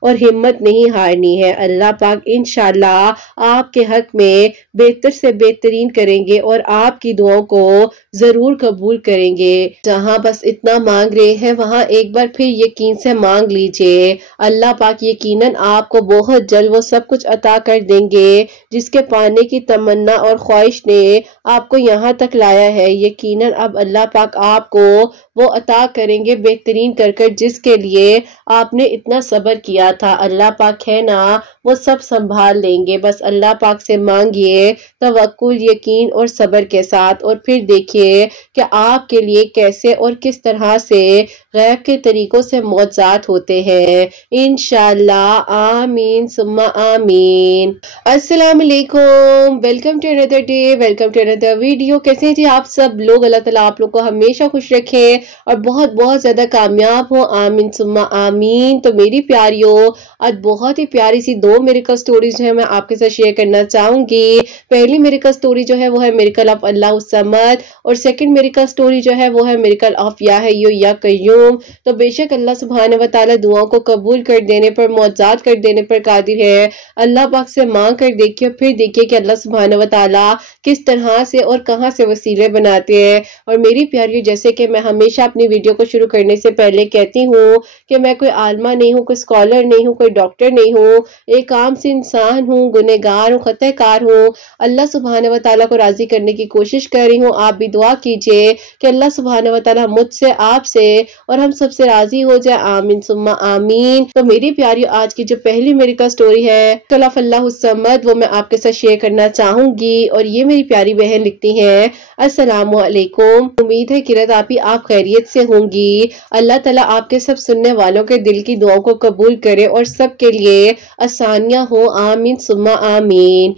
اور ہمت نہیں ہارنی ہے۔ اللہ پاک انشاءاللہ آپ کے حق میں بہتر سے بہترین کریں گے اور آپ کی دعاؤں کو ضرور قبول کریں گے۔ جہاں بس اتنا مانگ رہے ہیں وہاں ایک بار پھر یقین سے مانگ لیجئے، اللہ پاک یقیناً آپ کو بہت جلد وہ سب کچھ عطا کر دیں گے جس کے پانے کی تمنا اور خواہش نے آپ کو یہاں تک لایا ہے۔ یقیناً اب اللہ پاک آپ کو وہ عطا کریں گے بہترین کر جس کے لیے آپ نے اتنا صبر کیا تھا۔ اللہ پاک ہے نا وہ سب سنبھال لیں گے، بس اللہ پاک سے مانگیے توکل، یقین اور صبر کے ساتھ، اور پھر دیکھیے کہ آپ کے لیے کیسے اور کس طرح سے غیب کے طریقوں سے معجزات ہوتے ہیں انشاءاللہ۔ آمین ثم آمین۔ السلام علیکم، welcome to another day, welcome to another video. کیسے ہیں جی آپ سب لوگ؟ اللہ تعالیٰ آپ لوگ کو ہمیشہ خوش رکھے اور بہت بہت زیادہ کامیاب ہو، آمین ثم آمین۔ تو میری پیاریوں، آج بہت ہی پیاری سی دو میریکل سٹوریز جو ہے میں آپ کے ساتھ شیئر کرنا چاہوں گی۔ پہلی میریکل سٹوری جو ہے وہ ہے میریکل آف اللہ الصمد، اور سیکنڈ میریکل سٹوری جو ہے وہ ہے میریکل آف یا حی یا قیوم۔ تو بے شک اللہ سبحانہ وتعالی دعاؤں کو قبول کر دینے پر، معجزات کر دینے پر قادر ہے۔ اللہ پاک سے مانگ کر دیکھیے، پھر دیکھیے کہ اللہ سبحانہ وتعالی کس طرح سے اور کہاں سے وسیلے بناتے ہیں۔ اور میری پیاریوں، جیسے کہ میں ہمیشہ اپنی ویڈیو کو شروع کرنے سے پہلے کہتی ہوں کہ میں کوئی عالمہ نہیں ہوں، کوئی اسکالر نہیں ہوں، کوئی ڈاکٹر نہیں ہوں، ایک عام سے انسان ہوں، گنہگار ہوں، خطا کار ہوں۔ اللہ سبحانہ وتعالی کو راضی کرنے کی کوشش کر رہی ہوں۔ آپ بھی دعا کیجئے کہ اللہ سبحانہ وتعالی مجھ سے، آپ سے اور ہم سب سے راضی ہو جائے، آمین ثم آمین۔ تو میری پیاریوں، آج کی جو پہلی میریکل سٹوری ہے میریکل آف اللہ الصمد، وہ میں آپ کے ساتھ شیئر کرنا چاہوں گی۔ اور یہ میری پیاری بہن لکھتی ہیں، السلام علیکم، امید ہے کہ آپ خیریت سے ہوں گی۔ اللہ تعالیٰ آپ کے سب سننے والوں کے دل کی دعاؤں کو قبول کرے اور سب کے لیے آسانیاں ہوں، آمین ثم آمین۔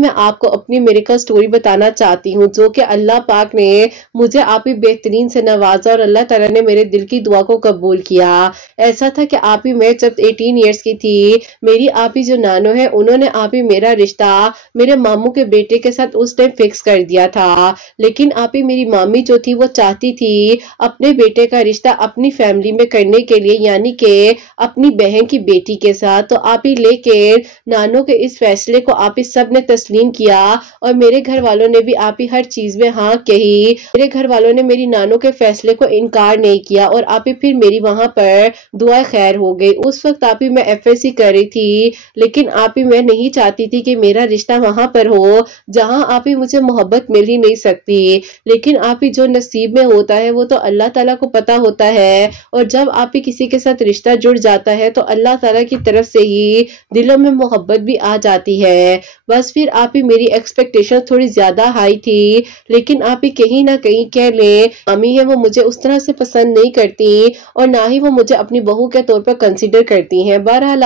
میں آپ کو اپنی میریکل سٹوری بتانا چاہتی ہوں جو کہ اللہ پاک نے مجھے بہترین سے نوازا اور اللہ تعالیٰ نے میرے دل کی دعا کو قبول کیا۔ ایسا تھا کہ میں جب 18 ایئرس کی تھی، میری جو نانو ہے انہوں نے میرا رشتہ میرے ماموں کے بیٹے کے ساتھ اس ٹائم فکس کر دیا تھا، لیکن میری مامی جو تھی وہ چاہتی تھی اپنے بیٹے کا رشتہ اپنی فیملی میں کرنے کے لیے، یعنی کہ اپنی بہن کی بیٹی کے ساتھ۔ تو لیکن نانو کے اس فیصلے کو سب نے تسلیم کیا اور میرے گھر والوں نے بھی ہر چیز میں ہاں کہی۔ میرے گھر والوں نے میری نانو کے فیصلے کو انکار نہیں کیا اور پھر میری وہاں پر دعا خیر ہو گئی۔ اس وقت میں FSC کر رہی تھی، لیکن میں نہیں چاہتی تھی کہ میرا رشتہ وہاں پر ہو جہاں مجھے محبت مل ہی نہیں سکتی، لیکن جو نصیب میں ہوتا ہے وہ تو اللہ تعالیٰ کو پتا ہوتا ہے۔ اور جب کسی کے ساتھ رشتہ جڑ جاتا ہے تو اللہ تعالیٰ کی طرف سے ہی دلوں میں محبت بھی آ جاتی ہے۔ بس پھر میری ایکسپیکٹیشن تھوڑی زیادہ ہائی تھی، لیکن کہیں نہ کہیں کہہ لیں امی ہے وہ مجھے اس طرح سے پسند نہیں کرتی اور نہ ہی وہ مجھے اپنی بہو کے طور پر کنسیڈر کرتی ہیں۔ بہرحال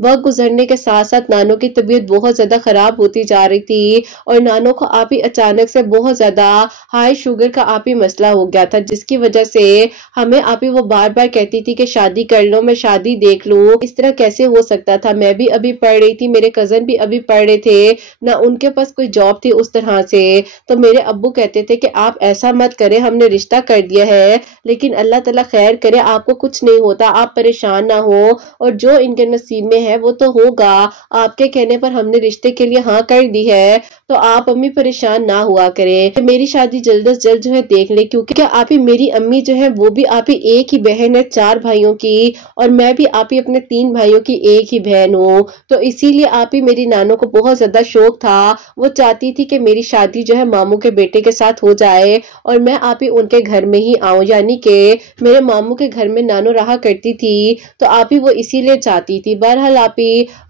وقت گزرنے کے ساتھ ساتھ نانو کی طبیعت بہت زیادہ خراب ہوتی جا رہی تھی اور نانو کو اچانک سے بہت زیادہ ہائی شوگر کا مسئلہ ہو گیا تھا، جس کی وجہ سے ہمیں وہ بار بار کہتی تھی کہ شادی کر لو، میں شادی دیکھ لوں۔ اس طرح کیسے ہو سکتا تھا؟ میں بھی ابھی پڑھ رہی تھی، میرے کزن بھی ابھی پڑھ رہے تھے، نہ ان کے پاس کوئی جاب تھی اس طرح سے۔ تو میرے ابو کہتے تھے کہ آپ ایسا مت کریں، ہم نے رشتہ کر دیا ہے لیکن اللہ تعالیٰ خیر کرے، آپ کو کچھ نہیں ہوتا، آپ پریشان نہ ہو، اور جو ان کے نصیب میں ہے وہ تو ہوگا۔ آپ کے کہنے پر ہم نے رشتے کے لیے ہاں کر دی ہے، تو آپ امی پریشان نہ ہوا کریں، میری شادی جلد از جلد جو ہے دیکھ لے، کیونکہ میری امی جو ہے وہ بھی ایک ہی بہن ہے 4 بھائیوں کی، اور میں بھی اپنے 3 بھائیوں کی ایک ہی بہن ہوں۔ تو اسی لیے میری نانو کو بہت زیادہ شوق تھا، وہ چاہتی تھی کہ میری شادی جو ہے ماموں کے بیٹے کے ساتھ ہو جائے اور میں ان کے گھر میں ہی آؤں، یعنی کہ میرے ماموں کے گھر میں نانو رہا کرتی تھی، تو وہ اسی لیے چاہتی تھی۔ بہرحال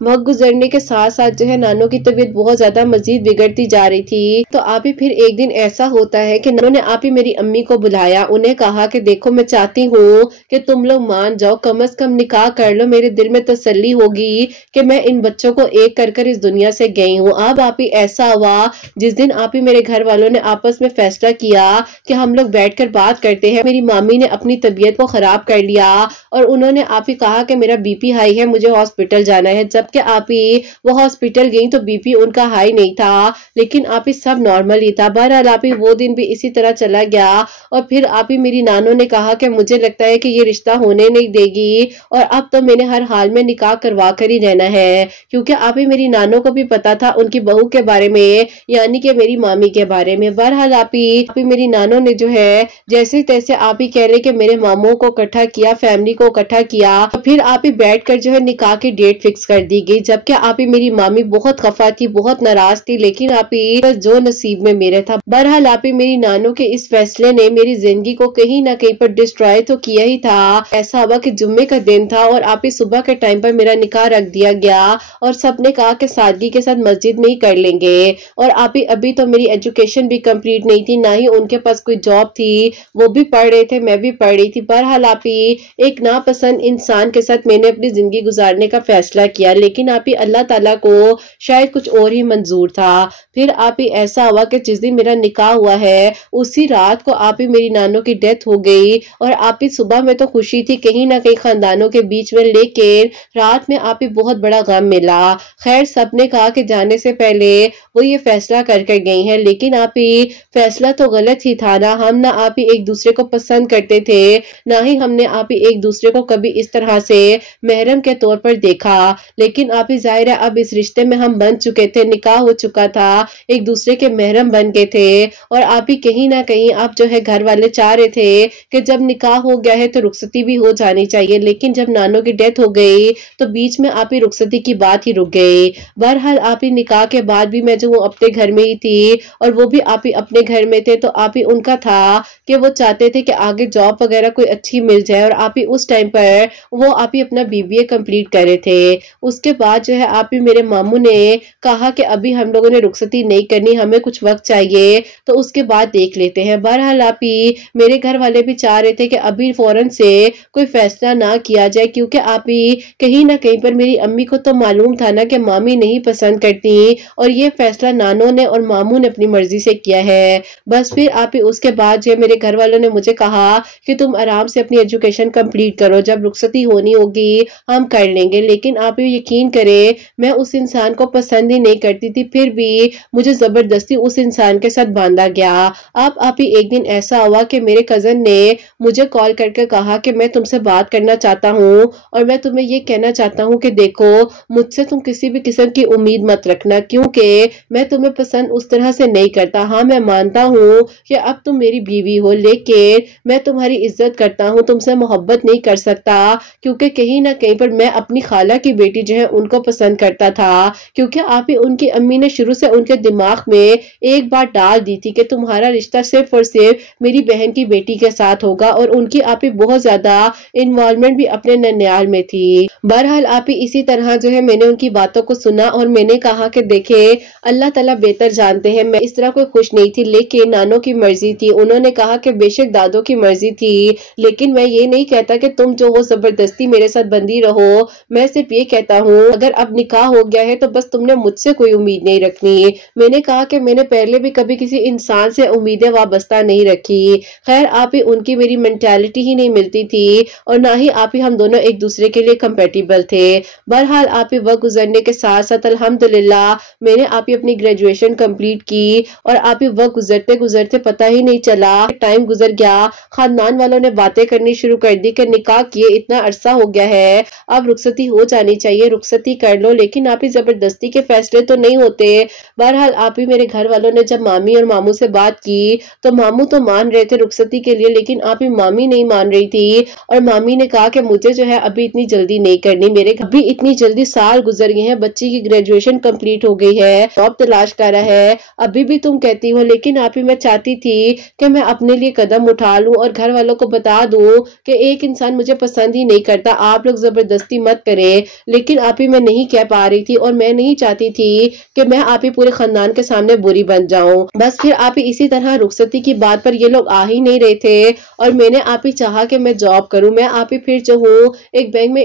وقت گزرنے کے ساتھ ساتھ جو ہے نانو کی طبیعت بہت زیادہ مزید بگڑتی جا رہی تھی۔ تو پھر ایک دن ایسا ہوتا ہے کہ نانو نے میری امی کو بلایا، انہیں کہا کہ دیکھو میں چاہتی ہوں کہ تم لوگ مان جاؤ، کم از کم نکاح کر لو، میرے دل میں تسلی ہوگی کہ میں ان بچوں کو ایک کر کر اس دنیا سے گئی ہوں۔ اب آپ ہی ایسا ہوا جس دن آپ ہی میرے گھر والوں نے آپس میں فیصلہ کیا کہ ہم لوگ بیٹھ کر بات کرتے ہیں، میری مامی نے اپنی طبیعت کو خراب کر لیا اور انہوں نے آپ ہی کہا کہ میرا بی پی ہائی ہے، مجھے ہاسپٹل جانا ہے، جبکہ آپ ہی وہ ہاسپٹل گئی تو بی پی ان کا ہائی نہیں تھا لیکن آپ ہی سب نارمل ہی تھا۔ بہرحال آپ ہی وہ دن بھی اسی طرح چلا گیا اور پھر آپ ہی میری نانوں نے کہا کہ مجھے لگتا ہے کہ یہ رشتہ ہونے نہیں دے گی اور اب تو میں نے ہر حال میں نکاح کروا کر ہی رہنا ہے، کیونکہ آپ ہی میری نانوں کو بھی پتا تھا ان کی بہو کے بارے میں، یعنی کہ میری مامی کے بارے میں۔ بہرحال آپ ہی میری نانوں نے جو ہے جیسے تیسے آپ ہی کہہ لے کہ میرے ماموں کو اکٹھا کیا، فیملی کو اکٹھا کیا، پھر آپ ہی بیٹھ کر جو ہے نکاح کی ڈیٹ فکس کر دی گئی، جبکہ آپ ہی میری مامی بہت خفا تھی، بہت ناراض تھی، لیکن آپ ہی جو نصیب میں میرے تھا۔ بہرحال آپ ہی میری نانوں کے اس فیصلے نے میری زندگی کو کہیں نہ کہیں پر ڈسٹرائے تو کیا ہی تھا۔ ایسا ہوا کہ جمعے کا دن تھا اور آپ ہی صبح کے ٹائم پر میرا نکاح رکھ دیا گیا اور سب نے کہا کہ سادگی کے ساتھ مسجد میں ہی کر لیں گے، اور آپ ہی ابھی تو میری ایجوکیشن بھی کمپلیٹ نہیں تھی، نہ ہی ان کے پاس کوئی جاب تھی، وہ بھی پڑھ رہے تھے، میں بھی پڑھ رہی تھی۔ بہرحال آپ ہی ایک ناپسند انسان کے ساتھ میں نے اپنی زندگی گزارنے کا فیصلہ کیا، لیکن آپ ہی اللہ تعالیٰ کو شاید کچھ اور ہی منظور تھا۔ پھر آپ ہی ایسا ہوا کہ جس دن میرا نکاح ہوا ہے اسی رات کو آپ ہی میری نانوں کی ڈیتھ ہو گئی، اور آپ ہی صبح میں تو خوشی تھی کہیں نہ کہیں خاندانوں کے بیچ میں، لیکن رات میں آپ ہی بہت بڑا غم ملا۔ خیر سب نے کہا کہ جانے سے پہلے وہ یہ فیصلہ کر کے گئی ہیں، لیکن آپ ہی فیصلہ تو غلط ہی تھا نا، ہم نہ آپ ہی ایک دوسرے کو پسند کرتے تھے، نہ ہی ہم نے آپ ہی ایک دوسرے کو کبھی اس طرح سے محرم کے طور پر دیکھا، لیکن آپ ہی ظاہر ہے اب اس رشتے میں ہم بن چکے تھے، نکاح ہو چکا تھا، ایک دوسرے کے محرم بن گئے تھے، اور آپ ہی کہیں نہ کہیں آپ جو ہے گھر والے چاہ رہے تھے کہ جب نکاح ہو گیا ہے تو رخصتی بھی ہو جانی چاہیے، لیکن جب نانوں کی ڈیتھ ہو گئی تو بیچ میں آپ ہی رخصتی کی بات ہی رک گئی۔ بہرحال آپ ہی نکاح کے بعد بھی میں جو ہوں اپنے گھر میں ہی تھی اور وہ بھی آپ ہی اپنے گھر میں تھے، تو آپ ہی ان کا تھا کہ وہ چاہتے تھے کہ آگے جاب وغیرہ کوئی اچھی مل جائے، اور آپ ہی اس ٹائم پر وہ آپ ہی اپنا BBA کمپلیٹ کرے تھے۔ اس کے بعد جو ہے آپ ہی میرے ماموں نے کہا کہ ابھی ہم لوگوں نے رخصتی نہیں کرنی، ہمیں کچھ وقت چاہیے تو اس کے بعد دیکھ لیتے ہیں۔ بہرحال آپ ہی میرے گھر والے بھی چاہ رہے تھے کہ ابھی فوراً سے کوئی فیصلہ نہ کیا جائے، کیونکہ آپ ہی کہیں نہ کہیں پر میری امی کو تو معلوم تھا نا کہ مامی نہیں پسند کرتی، اور یہ فیصلہ نانوں نے اور ماموں نے اپنی مرضی سے کیا ہے۔ بس پھر آپ ہی اس کے بعد جو میرے گھر والوں نے مجھے کہا کہ تم آرام سے اپنی ایجوکیشن کمپلیٹ کرو، جب رخصتی ہونی ہوگی ہم کر لیں گے، لیکن آپ ہی یقین کریں میں اس انسان کو پسند ہی نہیں کرتی تھی، پھر بھی مجھے زبردستی اس انسان کے ساتھ باندھا گیا۔ اب آپ ہی ایک دن ایسا ہوا کہ میرے کزن نے مجھے کال کر کے کہا کہ میں تم سے بات کرنا چاہتا ہوں اور میں تمہیں یہ کہنا چاہتا ہوں کہ دیکھو مجھ سے تم کسی بھی قسم کی امید مت رکھنا، کیونکہ میں تمہیں پسند اس طرح سے نہیں کرتا۔ ہاں میں مانتا ہوں کہ اب تم میری بیوی ہو، لیکن میں تمہاری عزت کرتا ہوں، تم سے محبت نہیں کر سکتا، کیونکہ کہیں نہ کہیں پر میں اپنی خالہ کی بیٹی جو ہے ان کو پسند کرتا تھا، کیونکہ آپ ہی ان کی امی نے شروع سے ان کے دماغ میں ایک بات ڈال دی تھی کہ تمہارا رشتہ صرف اور صرف میری بہن کی بیٹی کے ساتھ ہوگا، اور ان کی آپ ہی بہت زیادہ انوالومنٹ بھی اپنے ننیال میں تھی۔ بہرحال آپ ہی اسی طرح جو ہے میں نے ان کی باتوں کو سنا اور میں نے کہا کہ دیکھیں اللہ تعالیٰ بہتر جانتے ہیں، میں اس طرح کوئی خوش نہیں تھی، لیکن نانوں کی مرضی تھی، انہوں نے کہا کہ بے شک دادوں کی مرضی تھی، لیکن میں یہ نہیں کہتا کہ تم جو ہو زبردستی میرے ساتھ بندی رہو، میں صرف یہ کہتا ہوں اگر اب نکاح ہو گیا ہے تو بس تم نے مجھ سے کوئی امید نہیں رکھنی۔ میں نے کہا کہ میں نے پہلے بھی کبھی کسی انسان سے امیدیں وابستہ نہیں رکھی، خیر آپ ہی ان کی میری مینٹیلٹی ہی نہیں ملتی تھی اور نہ ہی آپ ہی ہم دونوں ایک دوسرے کے لیے کمپیٹیبل تھے۔ بہرحال آپ ہی وقت گزرنے کے ساتھ ساتھ الحمدللہ میں نے آپ ہی اپنی گریجویشن کمپلیٹ کی، اور آپ ہی وقت گزرتے گزرتے پتہ ہی نہیں چلا ٹائم گزر گیا، خاندان والوں نے باتیں کرنی شروع کر دی کہ نکاح کیے اتنا عرصہ ہو گیا ہے، اب رخصتی ہو جانی چاہیے، رخصتی کر لو، لیکن آپ ہی زبردستی کے فیصلے تو نہیں ہوتے۔ بہرحال آپ ہی میرے گھر والوں نے جب مامی اور ماموں سے بات کی تو ماموں تو مان رہے تھے رخصتی کے لیے، لیکن آپ ہی مامی نہیں مان رہی تھی، اور مامی نے کہا کہ مجھے جو ہے ابھی اتنی جلدی نہیں کرنی، میرے ابھی اتنی جلدی سال گزر گئے ہیں، بچی کی گریجویشن کمپلیٹ ہو گئی ہے، جاب تلاش کر رہا ہے، ابھی بھی تم کہتی ہو، لیکن آپ ہی میں چاہتی تھی کہ میں اپنے لیے قدم اٹھا لوں اور گھر والوں کو بتا دوں کہ ایک انسان مجھے پسند ہی نہیں کرتا، آپ لوگ زبردستی مت کریں، لیکن آپ ہی میں نہیں کہہ پا رہی تھی، اور میں نہیں چاہتی تھی کہ میں آپ ہی پورے خاندان کے سامنے بری بن جاؤں۔ بس پھر آپ ہی اسی طرح رخصتی کی بات پر یہ لوگ آ ہی نہیں رہے تھے، اور میں نے آپ ہی چاہا کہ میں جاب کروں، میں آپ ہی پھر جو ہوں ایک بینک میں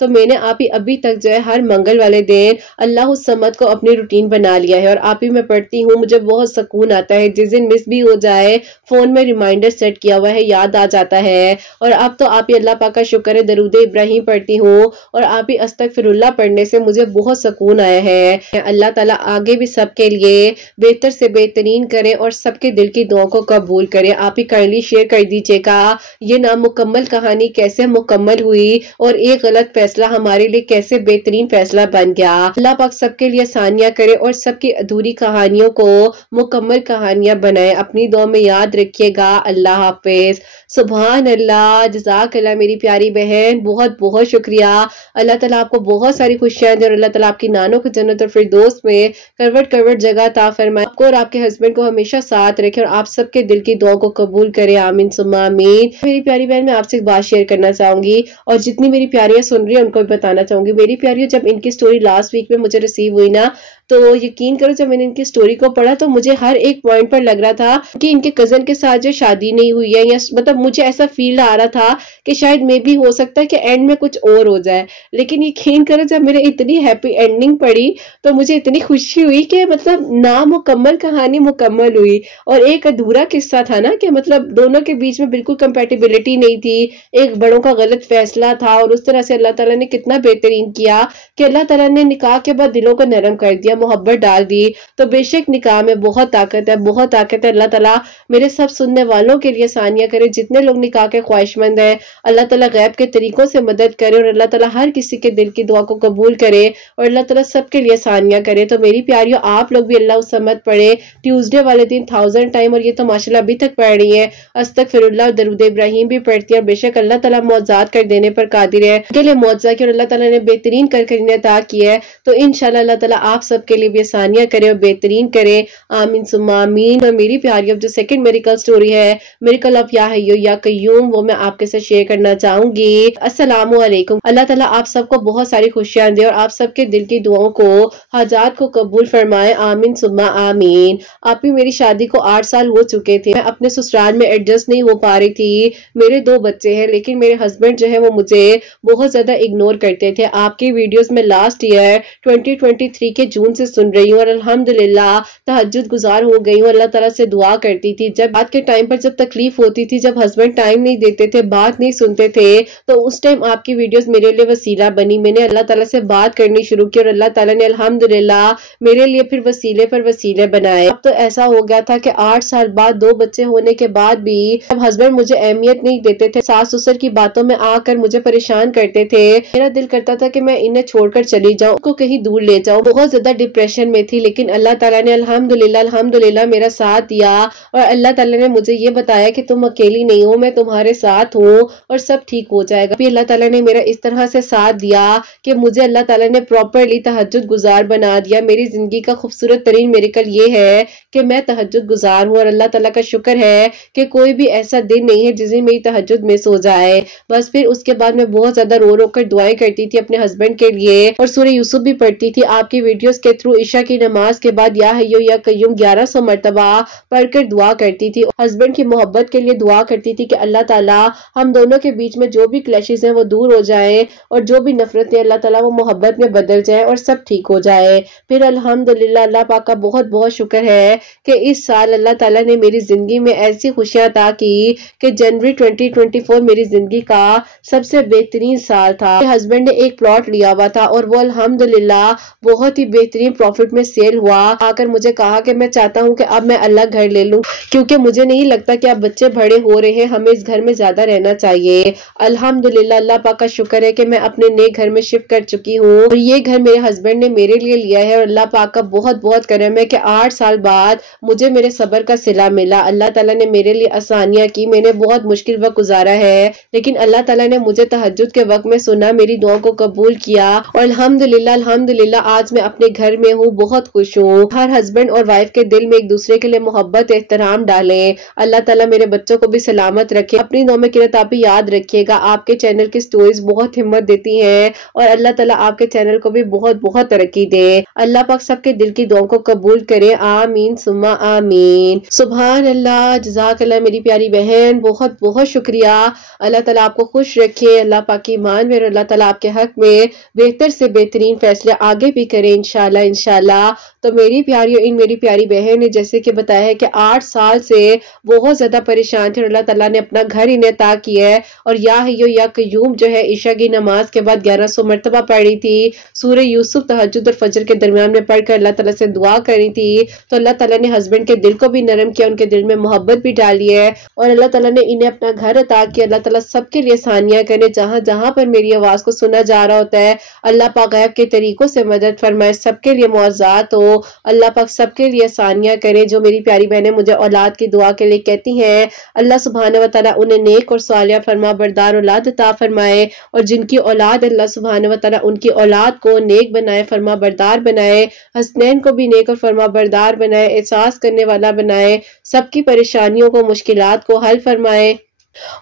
تو میں نے آپ ہی ابھی تک جو ہے ہر منگل والے دن اللہ الصمد کو اپنی روٹین بنا لیا ہے اور آپ ہی میں پڑھتی ہوں. مجھے بہت سکون آتا ہے. جس دن مس بھی ہو جائے فون میں ریمائنڈر سیٹ کیا ہوا ہے, یاد آ جاتا ہے. اور اب تو آپ ہی اللہ پاک کا شکر ہے درود ابراہیم پڑھتی ہوں اور آپ ہی استغفر اللہ پڑھنے سے مجھے بہت سکون آیا ہے. اللہ تعالیٰ آگے بھی سب کے لیے بہتر سے بہترین کرے اور سب کے دل کی دعاؤں کو قبول کرے. آپ ہی کائنڈلی شیئر کر دیجیے گا یہ نامکمل کہانی کیسے مکمل ہوئی اور ایک غلط فیصلہ ہمارے لیے کیسے بہترین فیصلہ بن گیا. اللہ پاک سب کے لیے آسانیاں کرے اور سب کی ادھوری کہانیوں کو مکمل کہانیاں بنائے. اپنی دعا میں یاد رکھیے گا. اللہ حافظ. سبحان اللہ. جزاک اللہ میری پیاری بہن, بہت بہت شکریہ. اللہ تعالیٰ آپ کو بہت ساری خوشیاں دے اور اللہ تعالیٰ آپ کی نانوں کو جنت الفردوس میں کروٹ کروٹ جگہ عطا فرمائے. آپ کو اور آپ کے ہسبینڈ کو ہمیشہ ساتھ رکھے اور آپ سب کے دل کی دعاؤں کو قبول کرے. آمین ثم آمین. میری پیاری بہن, میں آپ سے ایک بات شیئر کرنا چاہوں گی اور جتنی میری پیاریاں سن رہی ہیں ان کو بھی بتانا چاہوں گی. میری پیاریوں, جب ان کی سٹوری لاسٹ ویک میں مجھے ریسیو ہوئی نا, تو یقین کرو جب میں نے ان کی سٹوری کو پڑھا تو مجھے ہر ایک پوائنٹ پر لگ رہا تھا کہ ان کے کزن کے ساتھ جو شادی نہیں ہوئی ہے, یا مطلب مجھے ایسا فیل آ رہا تھا کہ شاید میں بھی ہو سکتا ہے کہ اینڈ میں کچھ اور ہو جائے. لیکن یقین کرو جب میرے اتنی ہیپی اینڈنگ پڑی تو مجھے اتنی خوشی ہوئی کہ مطلب نامکمل کہانی مکمل ہوئی. اور ایک ادھورا قصہ تھا نا کہ مطلب دونوں کے بیچ میں بالکل کمپیٹیبلٹی نہیں تھی, ایک بڑوں کا غلط فیصلہ تھا اور اس طرح سے اللہ تعالیٰ نے کتنا بہترین کیا کہ اللہ تعالیٰ نے نکاح کے بعد دلوں کو نرم کر دیا, محبت ڈال دی. تو بے شک نکاح میں بہت طاقت ہے, بہت طاقت ہے. اللہ تعالیٰ میرے سب سننے والوں کے لیے آسانیاں کرے. جتنے لوگ نکاح کے خواہش مند ہیں اللہ تعالیٰ غیب کے طریقوں سے مدد کرے اور اللہ تعالیٰ ہر کسی کے دل کی دعا کو قبول کرے اور اللہ تعالیٰ سب کے لیے آسانیاں کرے. تو میری پیاریوں, آپ لوگ بھی اللہ الصمد پڑھے ٹیوزڈے والے دن 1000 ٹائم, اور یہ تو ماشاءاللہ ابھی تک پڑھ رہی ہیں. استغفر اللہ اور درود ابراہیم بھی پڑھتی ہیں. بے شک اللہ تعالیٰ معجزات کر دینے پر قادر ہے. کے لیے معجزہ کیا اور اللہ تعالیٰ نے بہترین کر کے عطا کیا ہے. تو انشاءاللہ اللہ تعالیٰ آپ سب کے لیے بھی آسانیاں کرے اور بہترین کرے. آمین ثم آمین. اور میری پیاریوں, جو سیکنڈ میریکل سٹوری ہے, میریکل آف یا حی یا قیوم, وہ میں آپ کے ساتھ شیئر کرنا چاہوں گی. السلام علیکم. اللہ تعالیٰ آپ سب کو بہت ساری خوشیاں دے اور آپ سب کے دل کی دعاؤں کو, حاجات کو قبول فرمائے. آمین ثم آمین. آپ بھی میری شادی کو 8 سال ہو چکے تھے. میں اپنے سسرال میں ایڈجسٹ نہیں ہو پا رہی تھی. میرے 2 بچے ہیں لیکن میرے ہسبینڈ جو ہے وہ مجھے بہت زیادہ اگنور کرتے تھے. آپ کی ویڈیوز میں لاسٹ ایئر 2023 کے جون سے سن رہی ہوں اور الحمدللہ تہجد گزار ہو گئی ہوں. اللہ تعالیٰ سے دعا کرتی تھی جب بات کے ٹائم پر جب تکلیف ہوتی تھی, جب ہسبینڈ ٹائم نہیں دیتے تھے, بات نہیں سنتے تھے, تو اس ٹائم آپ کی ویڈیوز میرے لیے وسیلہ بنی. میں نے اللہ تعالیٰ سے بات کرنی شروع کی اور اللہ تعالیٰ نے الحمدللہ میرے لیے پھر وسیلے پر وسیلے بنائے. اب تو ایسا ہو گیا تھا کہ 8 سال بعد 2 بچے ہونے کے بعد بھی جب ہسبینڈ مجھے اہمیت نہیں دیتے تھے, ساس سسر کی باتوں میں آ کر مجھے پریشان کرتے تھے, میرا دل کرتا تھا کہ میں انہیں چھوڑ کر چلی جاؤں, کو کہیں دور لے جاؤں. بہت زیادہ ڈپریشن میں تھی, لیکن اللہ تعالیٰ نے الحمدللہ میرا ساتھ دیا اور اللہ تعالیٰ نے مجھے یہ بتایا کہ تم اکیلی نہیں ہو, میں تمہارے ساتھ ہوں اور سب ٹھیک ہو جائے گا. پھر اللہ تعالیٰ نے میرا اس طرح سے ساتھ دیا کہ مجھے اللہ تعالیٰ نے پراپرلی تہجد گزار بنا دیا. میری زندگی کا خوبصورت ترین میریکل یہ ہے کہ میں تہجد گزار ہوں اور اللہ تعالیٰ کا شکر ہے کہ کوئی بھی ایسا دن نہیں ہے جس دن میری تہجد مس ہو جائے. بس پھر اس کے بعد میں بہت زیادہ رو رو کر دعائیں کرتی تھی اپنے ہسبینڈ کے لیے اور سورہ یوسف بھی پڑھتی تھی. آپ کی ویڈیوز کے تھرو عشاء کی نماز کے بعد یا حی یا قیوم 1100 مرتبہ پڑھ کر دعا کرتی تھی. ہسبینڈ کی محبت کے لیے دعا کرتی تھی کہ اللہ تعالیٰ ہم دونوں کے بیچ میں جو بھی کلیشز ہیں وہ دور ہو جائیں اور جو بھی نفرتیں اللہ تعالیٰ وہ محبت میں بدل جائیں اور سب ٹھیک ہو جائے. پھر الحمدللہ اللہ پاک کا بہت بہت شکر ہے کہ اس سال اللہ تعالیٰ نے میری زندگی میں ایسی خوشیاں عطا کی کہ جنوری 2024 میری زندگی کا سب سے بہترین سال تھا. ہسبینڈ نے ایک پلاٹ لیا ہوا تھا اور وہ الحمدللہ بہت ہی بہترین پروفٹ میں سیل ہوا. آ کر مجھے کہا کہ میں چاہتا ہوں کہ اب میں الگ گھر لے لوں کیونکہ مجھے نہیں لگتا کہ اب بچے بڑے ہو رہے ہیں, ہمیں اس گھر میں زیادہ رہنا چاہیے. الحمدللہ اللہ پاک کا شکر ہے کہ میں اپنے نئے گھر میں شفٹ کر چکی ہوں اور یہ گھر میرے ہسبینڈ نے میرے لیے لیا ہے اور اللہ پاک کا بہت بہت کرم ہے کہ 8 سال بعد مجھے میرے صبر کا صلہ ملا. اللہ تعالیٰ نے میرے لیے آسانیاں کی. میں نے بہت مشکل وقت گزارا ہے لیکن اللہ تعالیٰ نے مجھے تہجد کے وقت میں سنا, میری دعاؤں کو قبول کیا اور الحمدللہ آج میں اپنے گھر گھر میں ہوں بہت خوش ہوں. ہر ہسبینڈ اور وائف کے دل میں ایک دوسرے کے لیے محبت احترام ڈالیں. اللہ تعالیٰ میرے بچوں کو بھی سلامت رکھے. اپنی دعا میں قرۃ آپ یاد رکھیے گا. آپ کے چینل کی سٹوریز بہت ہمت دیتی ہیں اور اللہ تعالیٰ آپ کے چینل کو بھی بہت بہت ترقی دے. اللہ پاک سب کے دل کی دعاؤں کو قبول کرے. آمین ثم آمین. سبحان اللہ. جزاک اللہ میری پیاری بہن, بہت بہت شکریہ. اللہ تعالیٰ آپ کو خوش رکھے. اللہ پاک کی ایمان میں اللہ تعالیٰ آپ کے حق میں بہتر سے بہترین فیصلے آگے بھی کرے انشاءاللہ انشاءاللہ. تو میری پیاریوں, ان میری پیاری بہن نے جیسے کہ بتایا ہے کہ 8 سال سے بہت زیادہ پریشان تھے. اللہ تعالیٰ نے اپنا گھر انہیں عطا کیا ہے اور یا حیو یا قیوم جو ہے عشاء کی نماز کے بعد 1100 مرتبہ پڑھی تھی. سورہ یوسف تہجد اور فجر کے درمیان میں پڑھ کر اللہ تعالیٰ سے دعا کری تھی. تو اللہ تعالیٰ نے ہسبینڈ کے دل کو بھی نرم کیا, ان کے دل میں محبت بھی ڈالی ہے اور اللہ تعالیٰ نے انہیں اپنا گھر عطا کیا. اللہ تعالیٰ سب کے لیے آسانیاں کرے. جہاں جہاں پر میری آواز کو سنا جا رہا ہوتا ہے اللہ پاک غیب کے طریقوں سے مدد فرمائے, سب کے لیے معجزات ہو. اللہ پاک سب کے لیے آسانیاں کرے. جو میری پیاری بہنیں مجھے اولاد کی دعا کے لیے کہتی ہیں اللہ سبحانہ و تعالیٰ انہیں نیک اور صالحہ فرما بردار اولاد عطا فرمائے, اور جن کی اولاد اللہ سبحانہ و تعالیٰ ان کی اولاد کو نیک بنائے, فرما بردار بنائے. حسنین کو بھی نیک اور فرما بردار بنائے, احساس کرنے والا بنائے. سب کی پریشانیوں کو مشکلات کو حل فرمائے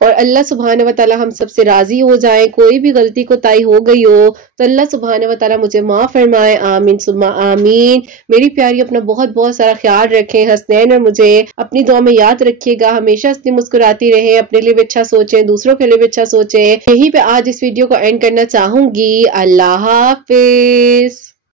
اور اللہ سبحانہ و تعالیٰ ہم سب سے راضی ہو جائیں. کوئی بھی غلطی کوتاہی ہو گئی ہو تو اللہ سبحانہ و تعالیٰ مجھے معاف فرمائے. آمین ثم آمین. میری پیاری اپنا بہت بہت سارا خیال رکھیں. حسنین اور مجھے اپنی دعا میں یاد رکھیے گا. ہمیشہ ہنستی مسکراتی رہیں, اپنے لیے بھی اچھا سوچیں, دوسروں کے لیے بھی اچھا سوچیں. یہیں پہ آج اس ویڈیو کو اینڈ کرنا چاہوں گی. اللہ حافظ.